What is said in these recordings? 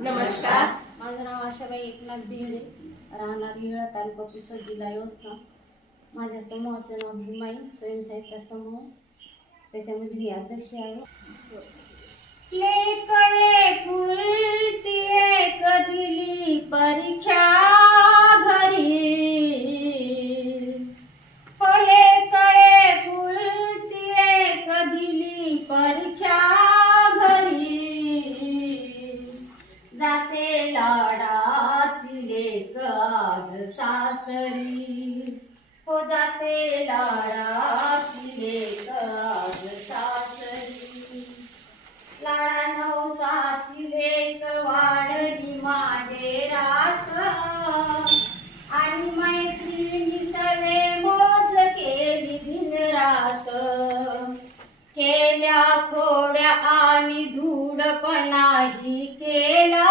नमस्कार. माझं नाव आशाबाई एकनाथ भिडे, राहणार हिळा, तालुका पुसद, जिल्हा यवतमाळ. माझ्या समूहाचं नाव भीमाई स्वयंसहायता समूह, त्याच्यामध्ये मी अध्यक्ष आहे. लेक एकुलती एक दिली परीक्षा घरी, लेक एकुलती एक दिली परीक्षा घरी, जाते लाडाची लेक आज सासरी, हो जाते लाडाची लेक आज सासरी. लाडा नवसाची लेक वाढली माहेरात, आणि मैत्रिणी सवे मोज केली दिनरात, केल्या खोड्या आणि धूडपणाही केला,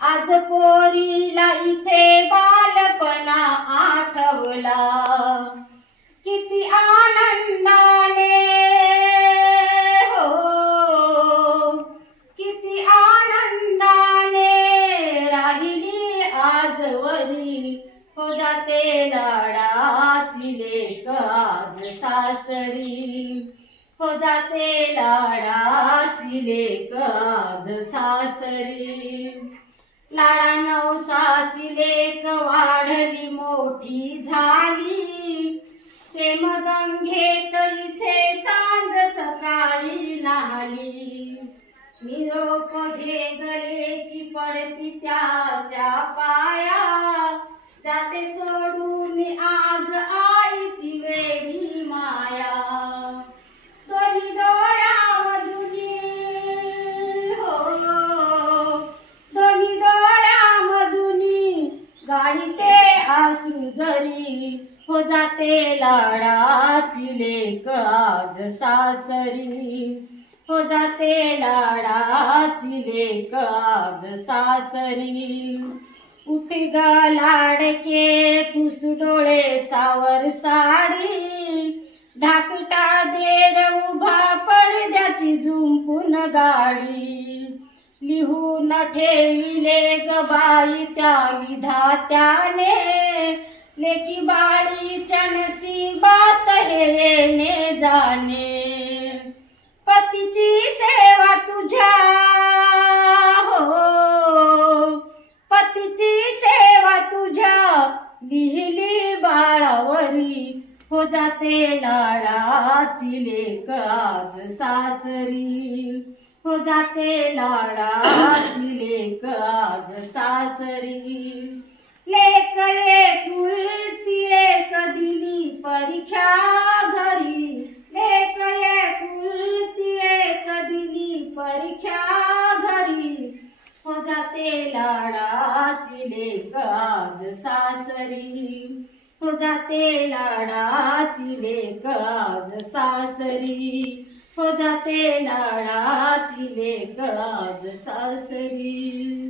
आज पोरीला इथे बालपणा आठवला. किती आनंदाने हो, किती आनंदाने राहिली आजवरी, हो जाते लाडाची लेक आज सासरी, हो जाते लाडाची लेक आज सासरी. लाडा नवसाची लेक वाढली मोठी झाली, प्रेम गंगेत इथे सांज सकाळी नाली, निरोप घेगले की पडपित्याच्या पाया, जाते सोडून आज आईची वेगळी माया. दोन्ही डोळ्यामधुनी हो, दोन्ही डोळ्यामधुनी गाळीते आसू झरी, हो जाते लाडाची लेक आज सासरी, हो जाते लाडाची लेक आज सासरी. उठे ग लाडके पुस डोळे सावर साडी, धाकटा देर उभा पडद्याची झुंपून गाडी, लिहून ठेविले ग बाई त्या विधात्याने, लेकी बाळीच्या नसीबात हे येणे जाणे. पतीची सेवा तुझ्या हो, पतीची सेवा तुझ्या लिहिली बाळावरी, हो जाते लाडाची लेक आज सासरी, हो जाते लाडाची लेक आज सासरी. लेक एकुलती एक दिली परीक्षा घरी, लेक एकुलती एक दिली परीक्षा घरी, हो जाते लाडाची लेक आज सासरी, हो जाते लाडाची लेक आज सासरी, हो जाते लाडाची लेक आज सासरी.